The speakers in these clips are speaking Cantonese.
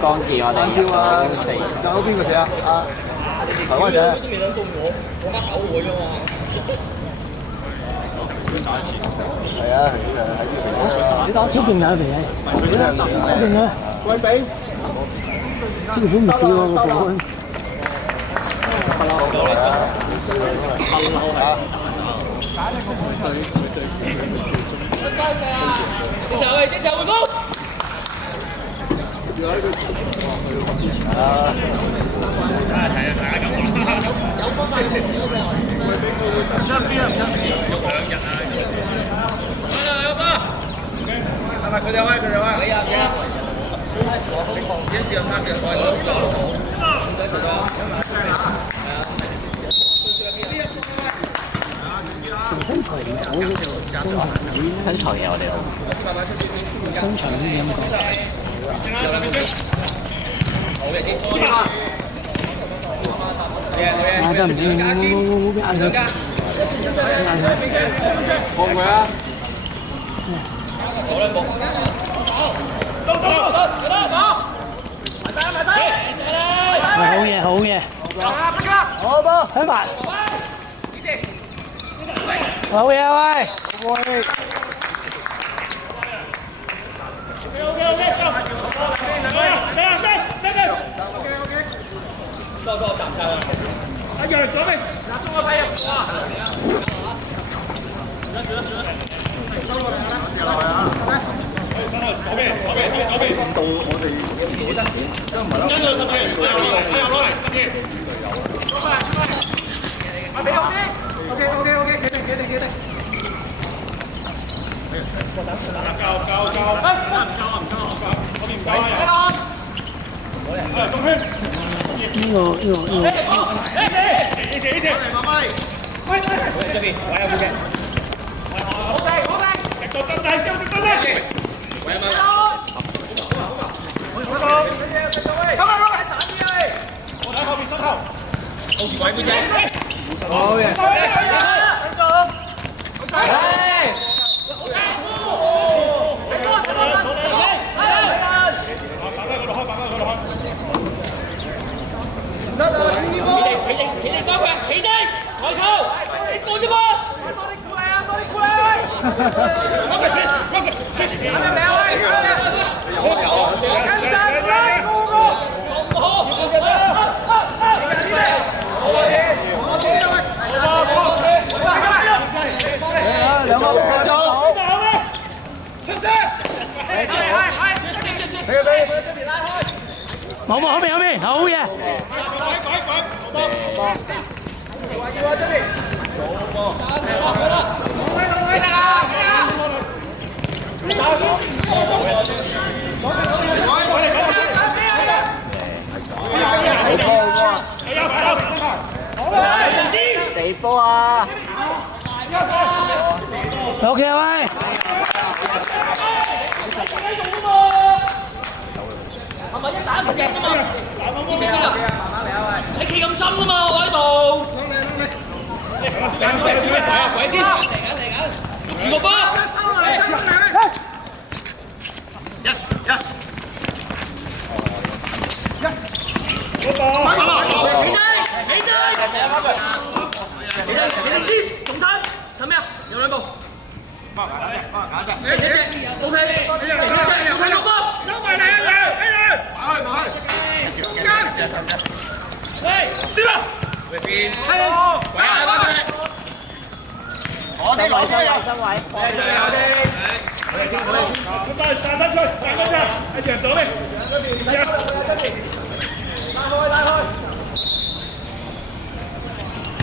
江健我哋跳啊！入4。就邊個寫啊？台灣仔。係啊，係呢個。超勁啊！肥仔，超勁啊！貴比，師傅唔少喎個保安。接球回攻。身材嘢我哋好。身材啲咁講。啊，得唔得？冇壓佢。放佢啊！好嘢，好嘢。好波，睇埋。好嘢喂！多站晒啦！一樣左邊，集中個批入哇！收落嚟啊！左邊，到我哋攞得，都唔係咯。跟住10條，攞嚟10條。出嚟！俾我先。OK，企定。呢個。冇，後面，好嘢！地波啊 ！OK 啊喂！係咪一打唔勁啊嘛？意思先啊！唔使企咁深啊嘛，我喺度。鬼先！住個波！起低，仲吞，睇咩啊？有兩步。OK， 有波。接啦！身位。散得出，一隻左邊，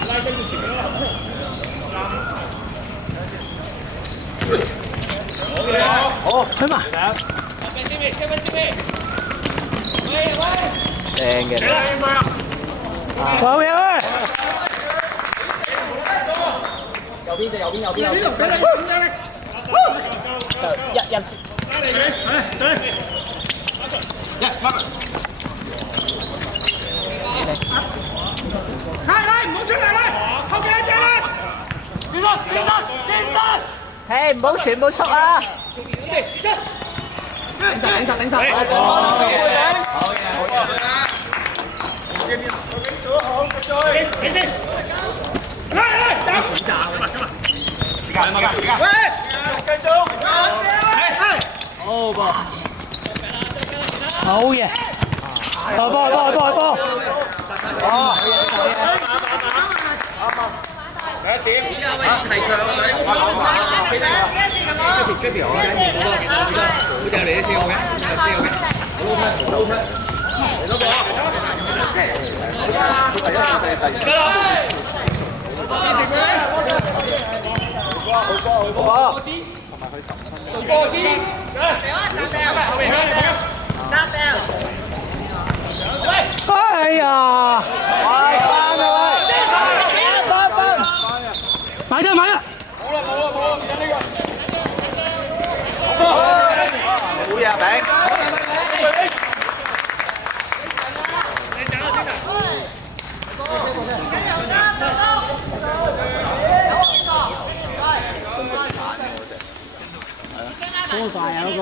拉跟住前面啦。好，睇埋。正嘅。好嘢喂！右邊，入入來，唔好出嚟啦！後邊一隻啦！轉身！嘿，唔好全部縮啊！領實！好好嘢！波！第一點，而家喂提倡啊！好正嚟啲先好嘅，好嘅，嚟多個，得啦！哎呀！買咗！冇啦，唔得呢個。好嘢，炳。好快啊！嗰個。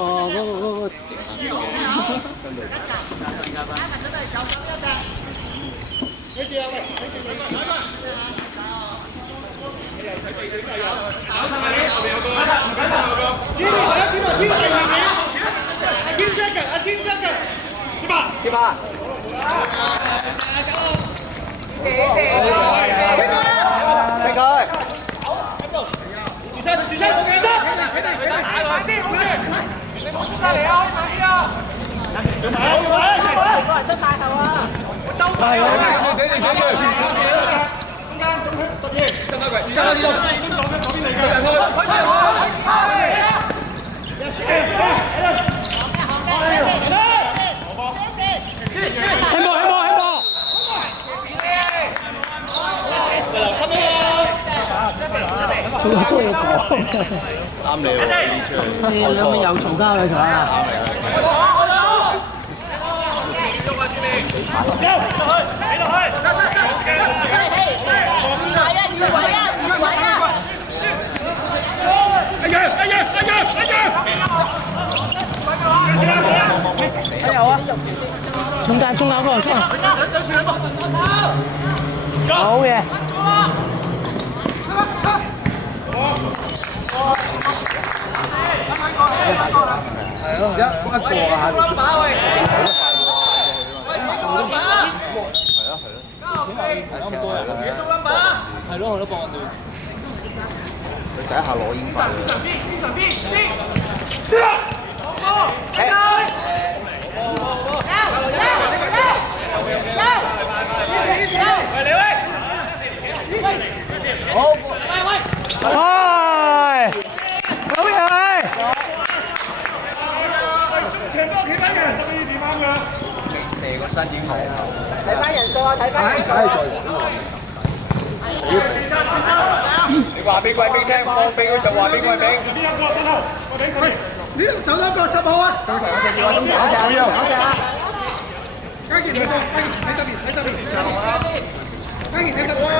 啱你喎，你兩邊有嘈交佢同啊！中間嗰個衝啊！好嘅。第一下攞煙快。射個身影好。睇翻人數啊！睇翻人數啊！你話俾貴兵聽，放俾佢就話俾貴兵。呢一個身後，我頂上。呢度走多個10號啊！中場我哋要啊，中場我哋要。嘉健喺側邊，嘉健喺10號位。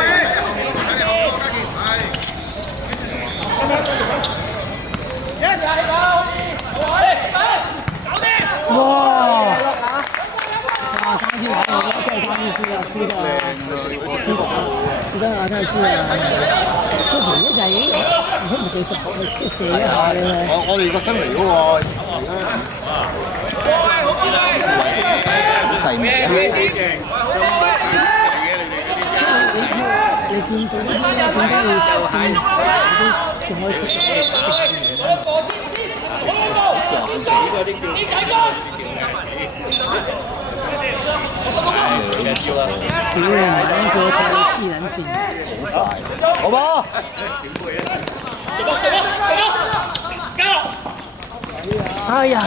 哇！三次來，我真係3次輸啊！真係輸啊！嗰條一就係唔係技術，即係射一下嘅啫。我哋個身嚟嗰個好細微啊！你見到呢啲點解會仲可以出屌你唔係呢個睇到黐撚線，好冇？哎呀，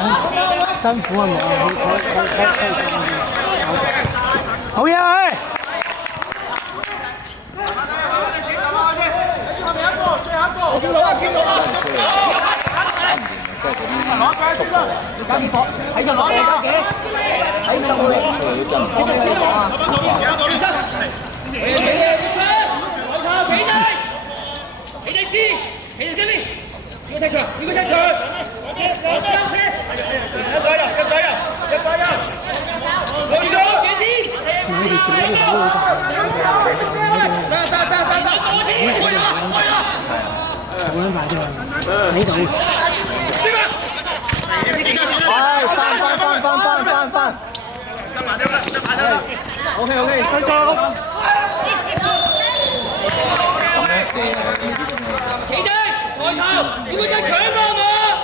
辛苦啊！好嘢啊！先到啊！加啲火，睇就攞嚟嘅，睇就攞嚟。你哋做得好好。喺度。唉，翻。OK，跟住。企定，抬頭，點解真係搶啊嘛？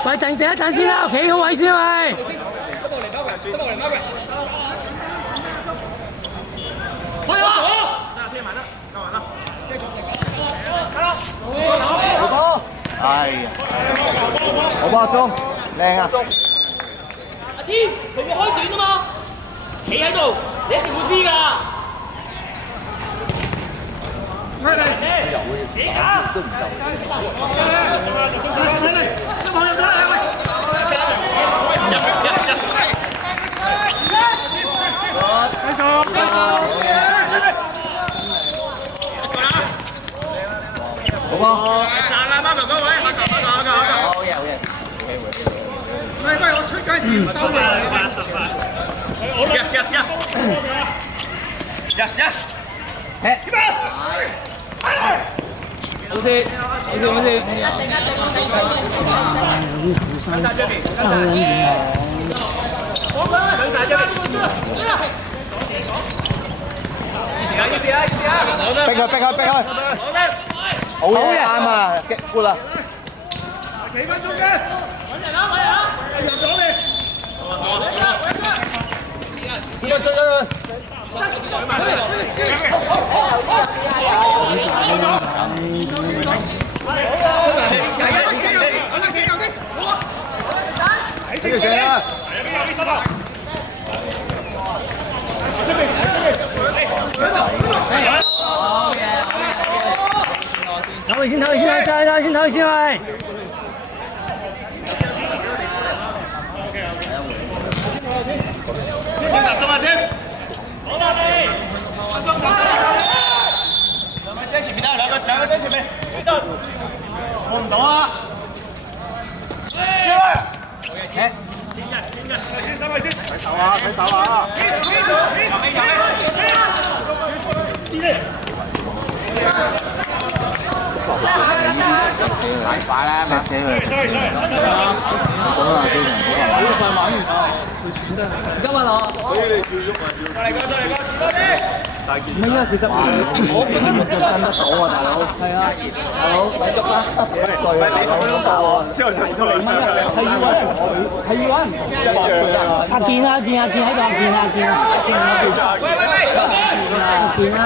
喂，靜一陣先啦，企好位先喂。哎呀，好波中，靚啊！阿天，佢會開短啊嘛，企喺度，你一定會飛㗎。都唔夠。好波！賺啦，孖頭嗰位，下球。好嘢。喂，我出街前收你。好先。逼佢！好嘢啱啊，激活啦！企翻中間。入咗你。唞氣先，喂！前面兩個在前面，我唔到啊！太快啦，咪死佢！好啊，非常好。今日我，所以你要喐啊！再嚟個，多啲！唔係啊，其實我跟得到啊，大佬。係啊，大佬咪喐啦！你手都到啊！之後就到你。係要揾人。阿健喺度，健啊！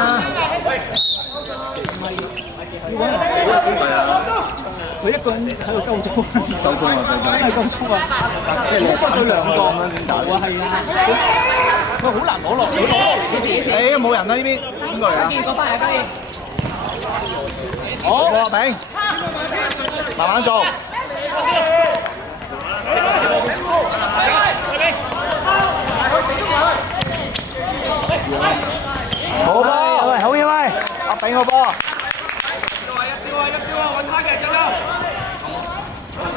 佢一個人喺度夠鐘啊！真係夠鐘啊！即係得咗兩個啊！係啊！佢好難攞落幾時？誒冇人啦呢邊，邊個嚟啊？嗰班係雞。好，阿炳，慢慢做。好波！好嘢喂！阿炳好波！一招啊！揾他嘅，加油！而家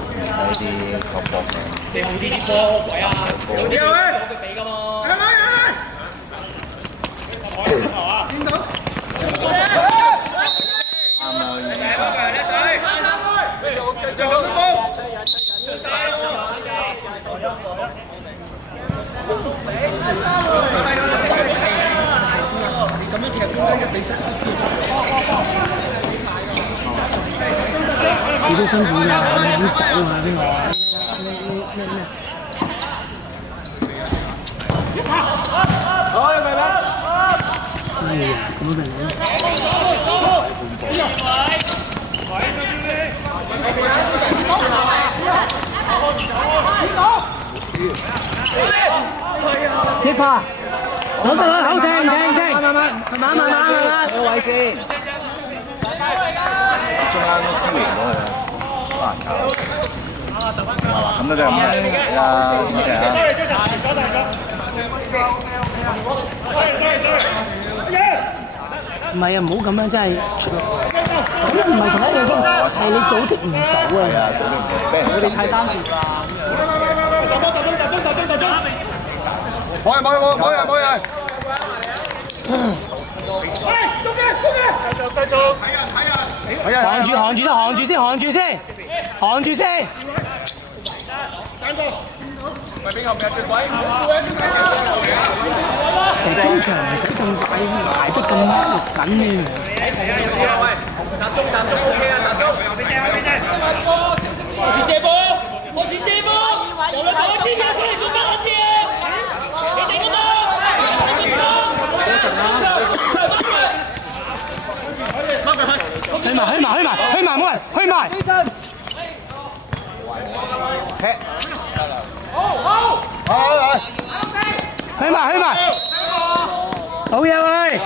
以前呢啲球博嘅，你好啲波鬼啊！你好咩？攞佢俾㗎嘛！見到。你都辛苦㗎，你走啊邊個？好，你明唔明？係啊，咁就係。接發，好得啦，好停，慢慢，個位先。中間都支援到佢啦，好難靠。咁都得咁嘅，而家點唔係啊，唔好咁樣，真係。咁唔係同一樣啫，係你組織唔到啊！係啊，組織唔到，俾人我哋太單調啦。冇人。行住先。其實中場唔使咁快捱得咁緊嘅。集中 OK 啊，集中。我前借波，有兩個天價出嚟做乜嘢？你哋咁多，去埋，冇人，去埋。去埋，好嘢喂！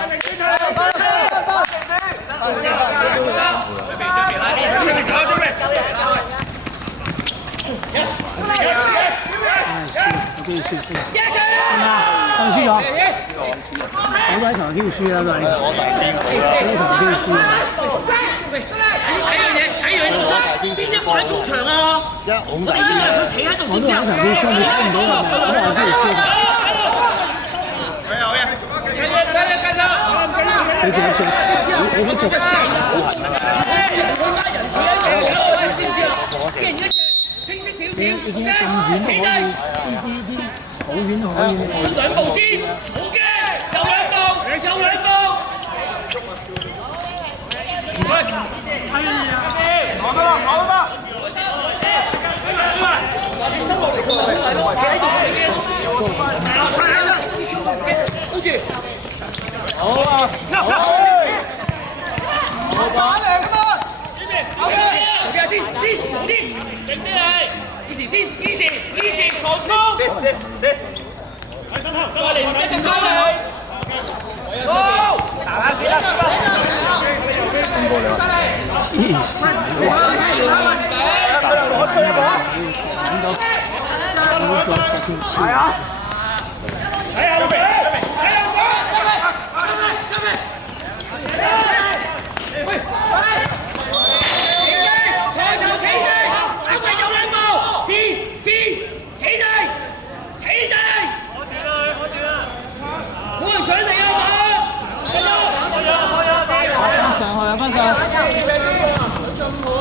當輸咗，好多場機會輸啦都係，呢場機會輸啦。睇樣嘢做乜？邊一個喺中場啊？我哋以為佢企喺度點知啊？我都話呢場機會輸，你睇唔到係咪？我話機會輸㗎。你哋你見得咁遠都可以，啲好遠都可以。兩步先，好嘅，有兩步。攞得啦！你收落嚟個係咯，企喺度企嘅。跟住，好啊，打嚟㗎嘛！好嘅，先，好啲，勁啲嚟，以前狂衝，再嚟一隻腳嚟，好，打幾粒？黐線！係啊！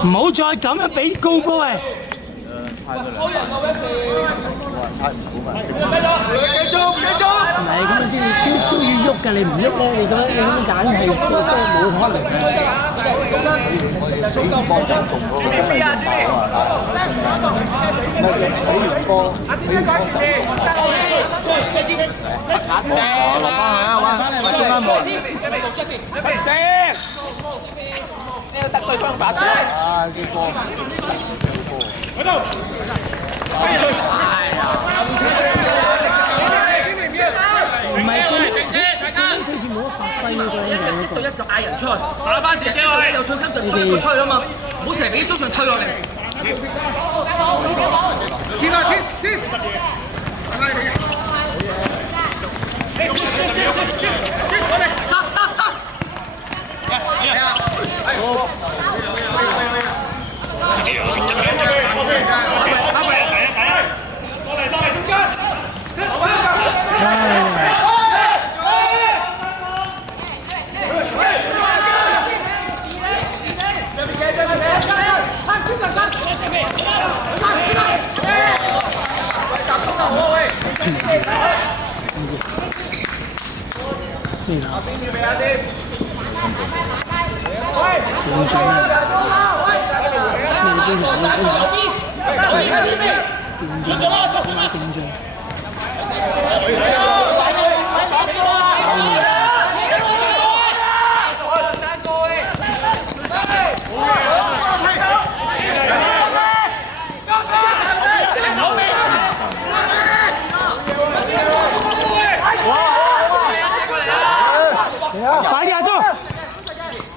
唔好再咁樣俾高波誒！唔係咁樣都要喐㗎，你唔喐咧，你咁樣硬係即係冇可能嘅。落翻去啊！喂，中間冇人。得對方把聲。啊！啲波。喺度。唔係佢好似冇得發揮嗰個。一對一就嗌人出去，打翻自己位，有信心就推佢出去啊嘛，唔好成日俾中場推落嚟。貼啊貼！快啲阿鐘，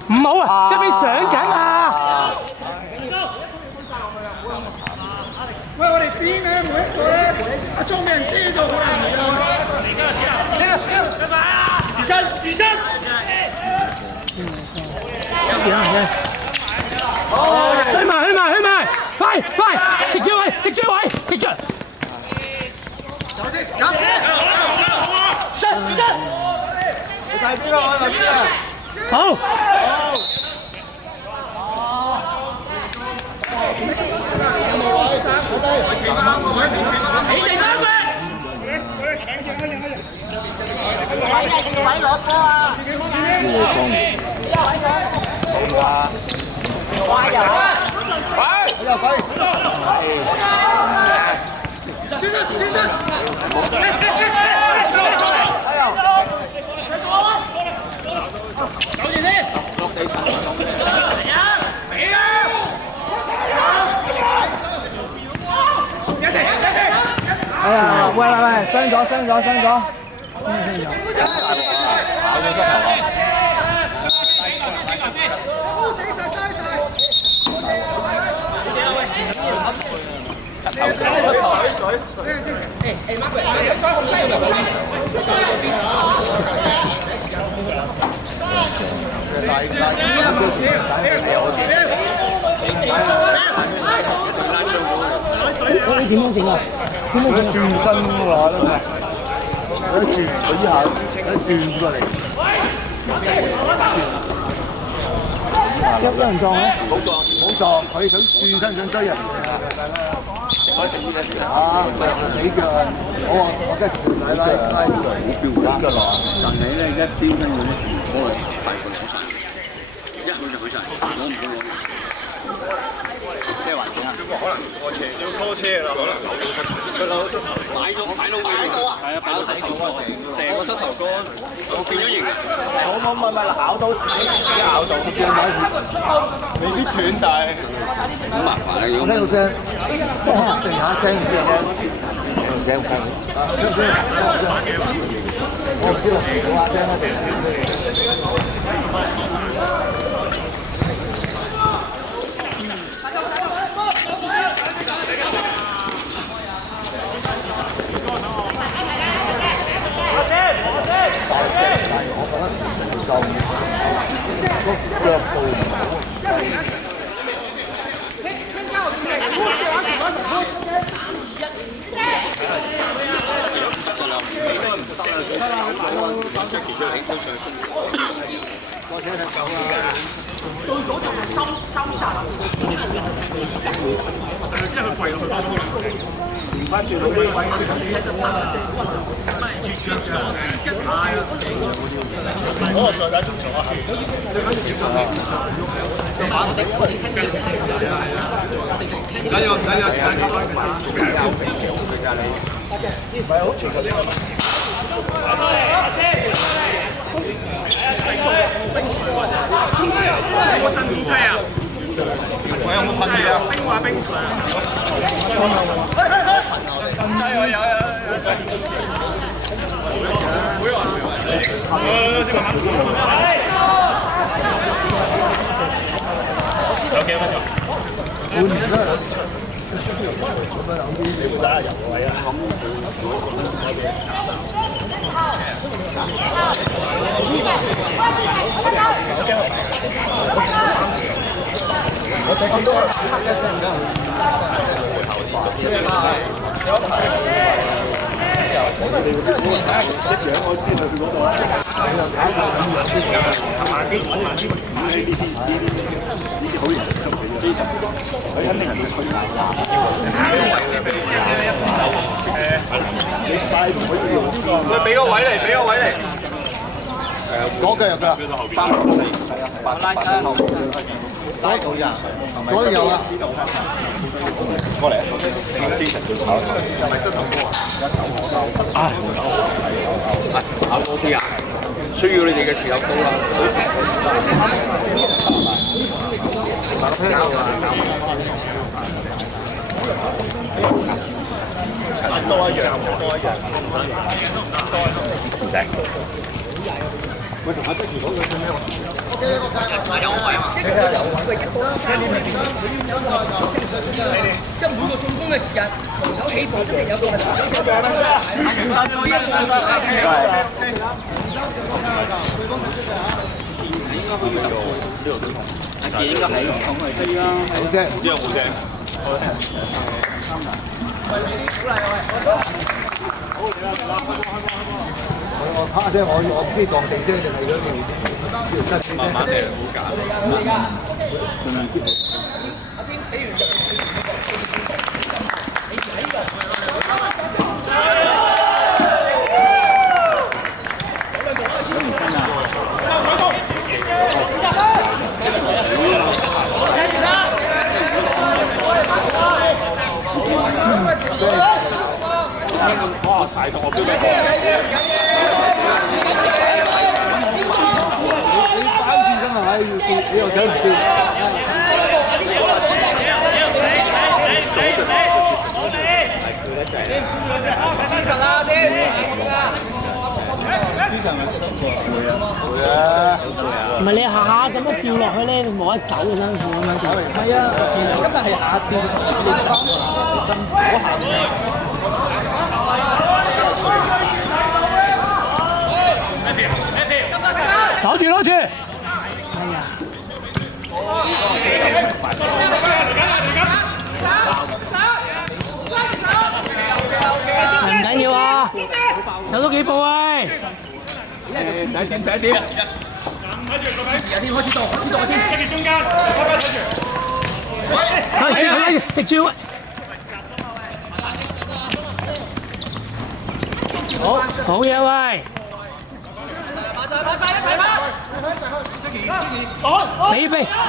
唔好啊，即係俾上緊啊！喂，我哋邊咧每一個咧，阿鐘俾人知道好難睇啊！自身。去埋，快，食住位，上！你睇邊個啊？好。哎呀，喂，傷咗。你點樣整啊？點樣整啊？轉身㗎嘛，一轉佢依下一轉過嚟，有人撞咧？冇撞，佢想轉身想追人啊！死腳啊！我梗係食條拉死腳落啊！但係咧一飆身咁，嗰個大個攞晒，一去就去晒，攞唔到攞。咩環境啊？可能要拖車啦，可能扭到膝頭，擺到啊！係啊，擺到膝頭哥成個膝頭哥，我變咗形啊！冇咬到自己咬到，未必斷，但係好麻煩啊！我聽到聲，定下聲唔知有聲，聲啊！我唔知道，冇下聲啦，腳步唔好。我有冇噴嘢啊？冰話冰水有幾分鐘？半年啦。我知道佢嗰度好嚴肅嘅基層，佢肯定係會推埋佢俾個位嚟。講繼續㗎，3個4，係啊，8後拉到人，嗰度有啦，過嚟，基層要炒，係咪膝頭哥啊？炒多啲啊！需要你哋嘅時候到啦。多一樣。唔使。喂，同阿即如講佢做咩有位嘛？即係每個進攻嘅時間，防守起步一定有個應該係咁嚟飛啦。好聲，唔知有冇聲？我啪聲，我唔知撞地聲定係嗰啲。慢慢嚟，好揀。哇！大同學標俾你反轉真係，你又想唔跌？唔係你下下咁樣掉落去咧，你冇得走嘅辛苦咁樣。唔係啊，其實今日係下掉嘅時候俾你走啊，辛苦攞住攞住。唔緊要啊，走多幾步喂。第一點。開始到先，中間，係食住喂。好嘢喂。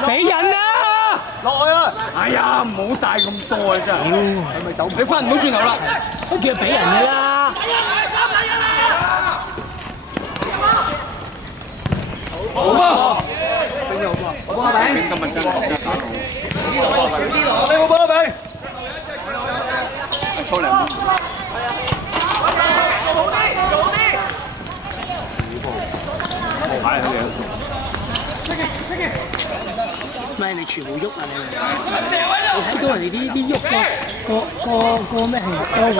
俾人啊！落去啊！哎呀，唔好帶咁多啊真係，係咪走？你翻唔到轉頭啦，都叫俾人㗎啦。好啊！邊有波？我幫下你。今日真係我幫下你。粗兩。係佢哋做。咪你全部喐啊你睇到人哋啲喐個咩係多喎？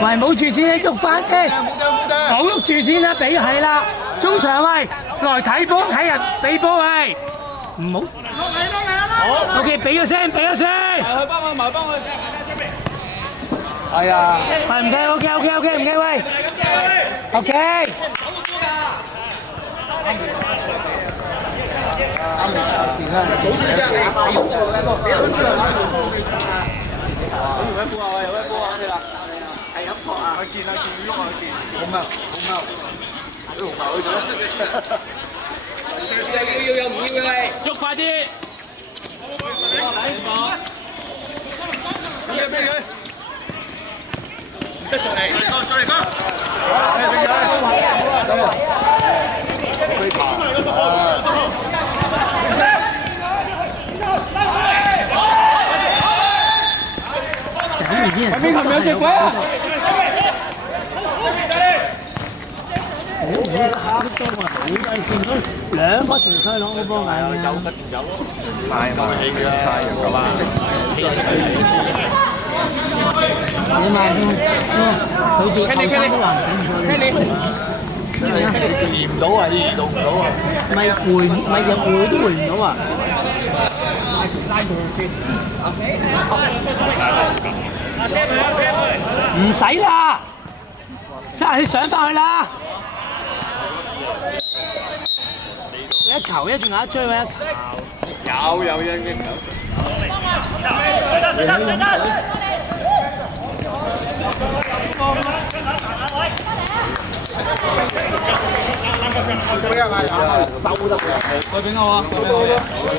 喂，冇住先，喐翻先，冇喐住先啦，俾係啦，中場喂，來睇波睇人，俾波喂，唔好。好 ，OK， 俾咗聲，俾咗聲。埋幫佢。係啊。係唔計 ，OK， 唔計喂 ，OK。喐快啲！喺邊頭有隻鬼啊！兩個前推攞個波眼啊！太慢氣嘅太陽㗎嘛。你慢佢哋後生都難頂唔過移唔到啊！移動唔到啊！咪入會都回唔到啊！唔使啦，你上翻去啦！一球一仲有一追喎，有一球。佢俾我啊！